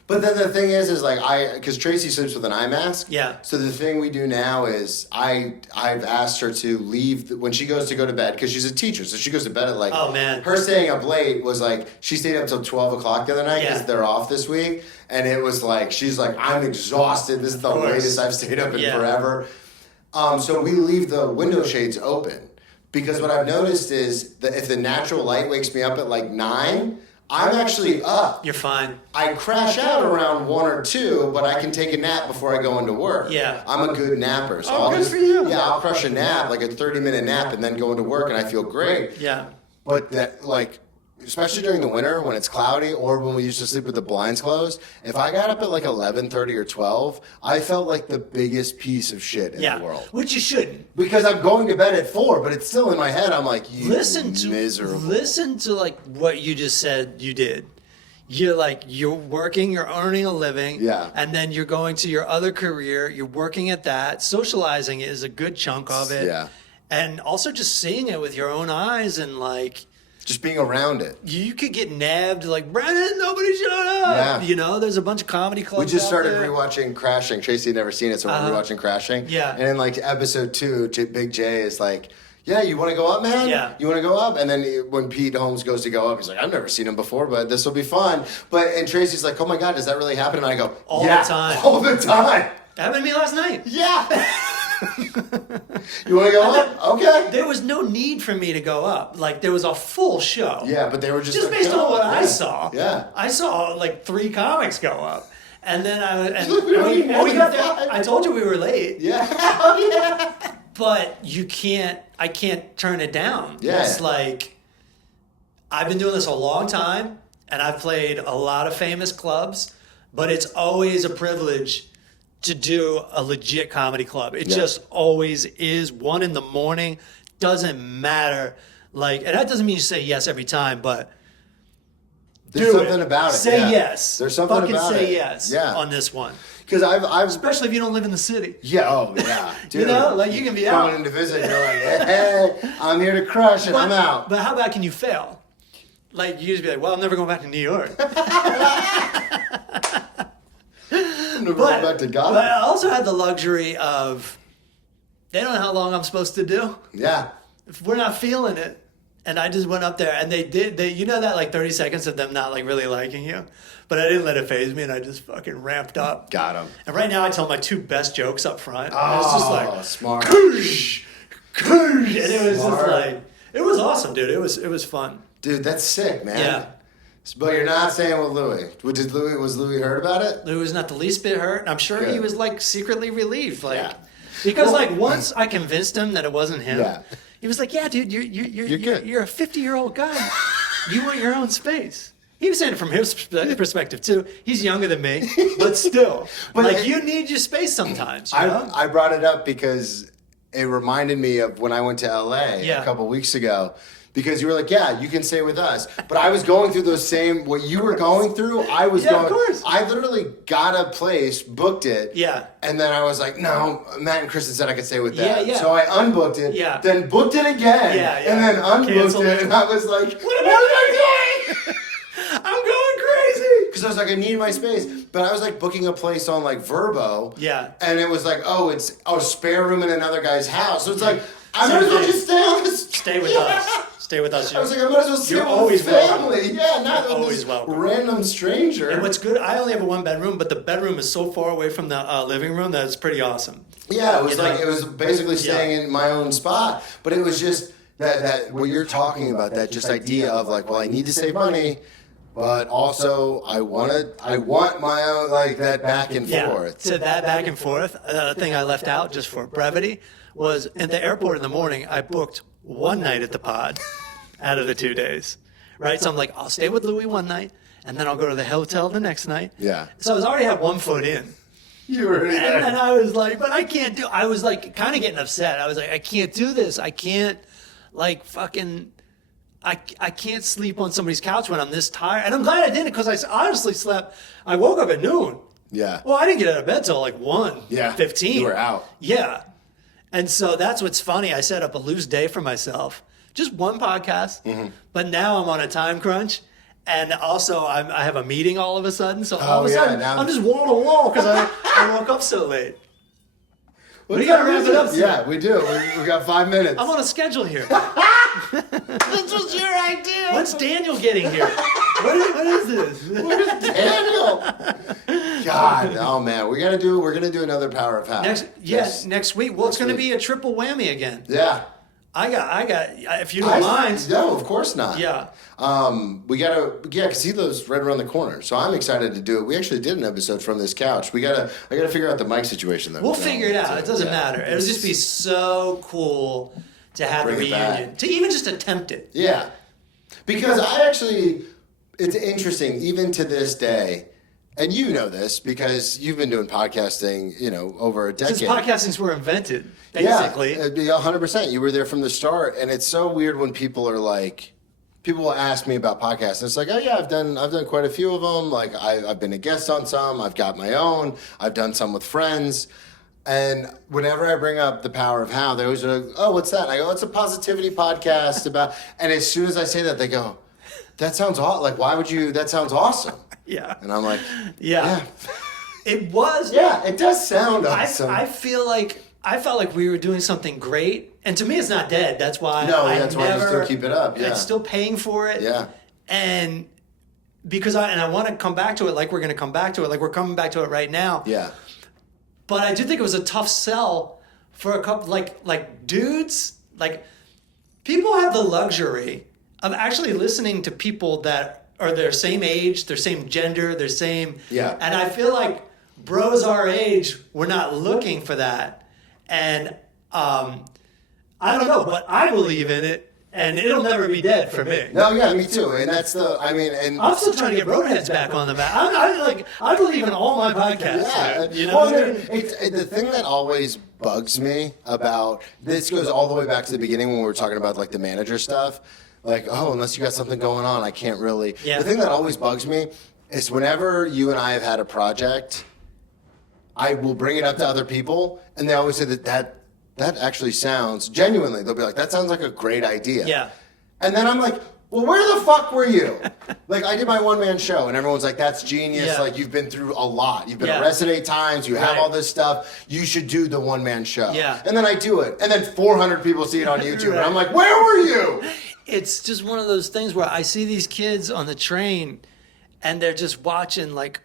But then the thing is like because Tracy sleeps with an eye mask. Yeah. So the thing we do now is I've asked her to leave when she goes to bed, because she's a teacher, so she goes to bed at like. Oh man. Her staying up late was like she stayed up till 12 o'clock the other night because they're off this week, and it was like she's like, I'm exhausted. This is the latest I've stayed up in forever. So we leave the window shades open, because what I've noticed is that if the natural light wakes me up at like 9. I'm actually up. You're fine. I crash out around 1 or 2, but I can take a nap before I go into work. Yeah. I'm a good napper. So good for you. Yeah, I'll crush a nap, like a 30-minute nap, and then go into work, and I feel great. Yeah. But that, like, especially during the winter when it's cloudy, or when we used to sleep with the blinds closed, if I got up at like 11:30 or 12, I felt like the biggest piece of shit in the world. Which you shouldn't. Because I'm going to bed at 4, but it's still in my head. I'm like, miserable. Listen to like what you just said you did. You're working, you're earning a living, and then you're going to your other career, you're working at that. Socializing is a good chunk of it. Yeah. And also just seeing it with your own eyes, and like just being around it. You could get nabbed like, Brennan, nobody showed up. Yeah. There's a bunch of comedy clubs. We just started there. Rewatching Crashing. Tracy had never seen it, so we're rewatching Crashing. Yeah. And in like episode 2, Big J is like, yeah, you want to go up, man? Yeah. You want to go up? And then when Pete Holmes goes to go up, he's like, I've never seen him before, but this will be fun. And Tracy's like, oh my God, does that really happen? And I go, all the time. All the time. That happened to me last night. Yeah. You want to go up? Okay. There was no need for me to go up. Like, there was a full show. Yeah, but they were just like, based on what I saw. Yeah. I saw like 3 comics go up. And then we got there. I told you we were late. Yeah. Oh, yeah. But I can't turn it down. Yeah. It's like, I've been doing this a long time, and I've played a lot of famous clubs, but it's always a privilege to do a legit comedy club. It just always is. 1 a.m, doesn't matter. Like, and that doesn't mean you say yes every time, but there's something about it. Say yes. There's something about it. Fucking say yes on this one. Because I've especially if you don't live in the city. Yeah, oh yeah. Dude, like you can be out. Coming in to visit, you're like, hey, I'm here to crush it, I'm out. But how bad can you fail? Like, you just be like, well, I'm never going back to New York. I'm never going back to God. But I also had the luxury of, they don't know how long I'm supposed to do. Yeah. If we're not feeling it. And I just went up there, and they that like 30 seconds of them not like really liking you, but I didn't let it faze me, and I just fucking ramped up. Got him. And right now I tell my 2 best jokes up front. Oh, it's just like smart. Koosh, koosh, and it was just like, it was awesome, dude. It was fun. Dude, that's sick, man. Yeah. But you're not saying with Louis. Was Louis hurt about it? Louis was not the least bit hurt. I'm sure he was like secretly relieved, like because like once I convinced him that it wasn't him. Yeah. He was like, "Yeah, dude, you're good. You're a 50-year-old guy. You want your own space." He was saying it from his perspective too. He's younger than me, but still, you need your space sometimes. You know? I brought it up because it reminded me of when I went to LA a couple weeks ago. Because you were like, yeah, you can stay with us. But I was going through those same, what you were going through, I was going. Of course. I literally got a place, booked it. Yeah. And then I was like, no, Matt and Kristen said I could stay with them. Yeah. So I unbooked it. Yeah. Then booked it again. Yeah. And then unbooked it. And I was like, what am I doing? I'm going crazy. Because I was like, I need my space. But I was like booking a place on like Vrbo. Yeah. And it was like, oh, it's a spare room in another guy's house. So it's like, I might as well just stay on this. Stay with us. Stay with us. I was like, I might as well stay with family. Yeah, not with this random stranger. And what's good, I only have a 1-bedroom, but the bedroom is so far away from the living room that it's pretty awesome. Yeah, it was it was basically staying in my own spot. But it was just that what you're talking about, that just idea of like, well, I need to save money, but also I want my own, like that back and forth. So that back and forth, thing I left out just for brevity was at the airport in the morning, I booked 1 night at the Pod out of the 2 days, right? So I'm like, I'll stay with Louis 1 night, and then I'll go to the hotel the next night. Yeah. So I was already had 1 foot in. You were already there. And I was like, but I can't do, I was like kind of getting upset. I was like, I can't do this. I can't like fucking, I can't sleep on somebody's couch when I'm this tired. And I'm glad I did it because I honestly slept, I woke up at noon. Yeah. Well, I didn't get out of bed till like 1:15. You were out. Yeah. And so that's what's funny. I set up a loose day for myself. Just 1 podcast. Mm-hmm. But now I'm on a time crunch. And also, I have a meeting all of a sudden. So all of a sudden, I'm just wall to wall because I woke up so late. We got to wrap it up. Yeah, we do. We got 5 minutes. I'm on a schedule here. This was your idea. When's Daniel getting here? What is this? Where's Daniel? God, oh man, we're gonna do another Power of House. Next week. Well, it's gonna be a triple whammy again. Yeah. I got. If you don't mind. No, of course not. Yeah. Because he lives right around the corner. So I'm excited to do it. We actually did an episode from this couch. I gotta figure out the mic situation though. We'll figure it out. It doesn't matter. It'll just be so cool to have a reunion. To even just attempt it. Yeah. Because it's interesting, even to this day, and you know this because you've been doing podcasting, over a decade. Since podcastings were invented, basically. Yeah, 100%. You were there from the start, and it's so weird when people will ask me about podcasts. And it's like, oh yeah, I've done quite a few of them. Like I've been a guest on some. I've got my own. I've done some with friends. And whenever I bring up the Power of How, they always are like, oh, what's that? And I go, it's a positivity podcast about. And as soon as I say that, they go, that sounds awesome. Like, why would you? That sounds awesome. Yeah. And I'm like, yeah. It was. Yeah, it does sound awesome. I felt like we were doing something great, and to me, it's not dead. That's why. Why you still keep it up. Yeah. I'm still paying for it. Yeah. And because I want to come back to it, like we're going to come back to it, like we're coming back to it right now. Yeah. But I do think it was a tough sell for a couple, like dudes, like people have the luxury of actually listening to people that are their same age, their same gender, their same. Yeah. And I feel like bros our age, we're not looking for that. And I don't know, but I believe in it, and it'll never be dead for me. No, yeah, me too. And that's and I'm still trying to get Roadheads back on the map. I believe in all my podcasts. Yeah. Well, the thing that always bugs me about this goes all the way back to the beginning when we were talking about like the manager stuff. Like, oh, unless you got something going on, I can't really. Yeah. The thing that always bugs me is whenever you and I have had a project, I will bring it up to other people, and they always say that actually sounds, genuinely, they'll be like, that sounds like a great idea. Yeah. And then I'm like, well, where the fuck were you? Like, I did my one-man show, and everyone's like, that's genius. Yeah. Like, you've been through a lot. You've been arrested 8 times. You have all this stuff. You should do the one-man show. Yeah. And then I do it. And then 400 people see it on YouTube, and I'm like, where were you? It's just one of those things where I see these kids on the train, and they're just watching, like,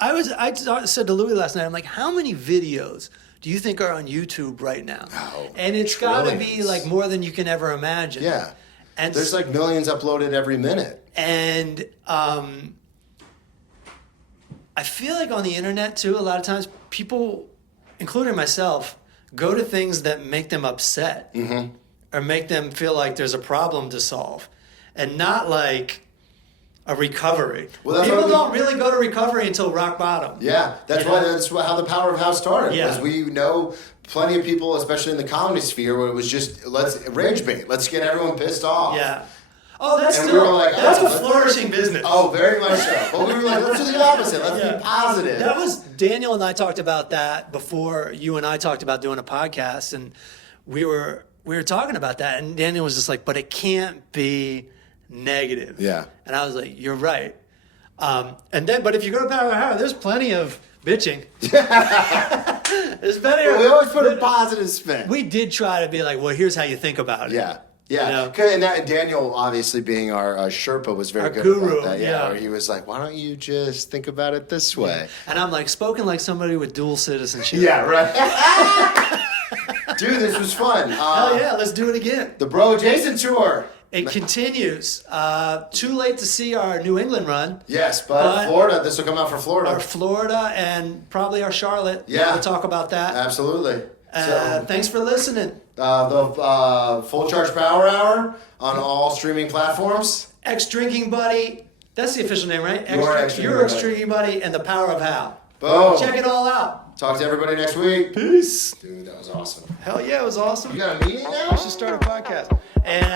I said to Louis last night, I'm like, how many videos do you think are on YouTube right now? Oh, and it's got to be like more than you can ever imagine. Yeah. And there's like millions uploaded every minute. And I feel like on the internet too, a lot of times people, including myself, go to things that make them upset or make them feel like there's a problem to solve, and not like a recovery. Well, people don't really go to recovery until rock bottom. Yeah, that's how the Power of How started. Yeah. Because we know plenty of people, especially in the comedy sphere, where it was just, let's rage bait. Let's get everyone pissed off. Yeah. Oh, that's a flourishing business. Oh, very much so. But we were like, let's do the opposite. Let's be positive. That was, Daniel and I talked about that before you and I talked about doing a podcast, and we were talking about that, and Daniel was just like, but it can't be negative. Yeah. And I was like, you're right. But if you go to Power of How, there's plenty of bitching. There's plenty of. We always put a positive spin. We did try to be like, well, here's how you think about it. Yeah. Yeah. And Daniel, obviously being our Sherpa, was very good guru, about that. Yeah. Where he was like, why don't you just think about it this way? And I'm like, spoken like somebody with dual citizenship. Yeah, right. Dude, this was fun. Hell yeah, let's do it again. The Bro Jason Tour. It continues. Too late to see our New England run. Yes, but Florida. This will come out for Florida. Our Florida and probably our Charlotte. Yeah. We'll talk about that. Absolutely. Thanks for listening. The Full Charge Power Hour on all streaming platforms. Ex-Drinking Buddy. That's the official name, right? Your Ex-Drinking Buddy and the Power of How. Boom. Check it all out. Talk to everybody next week. Peace. Dude, that was awesome. Hell yeah, it was awesome. You got a meeting now? I should start a podcast. And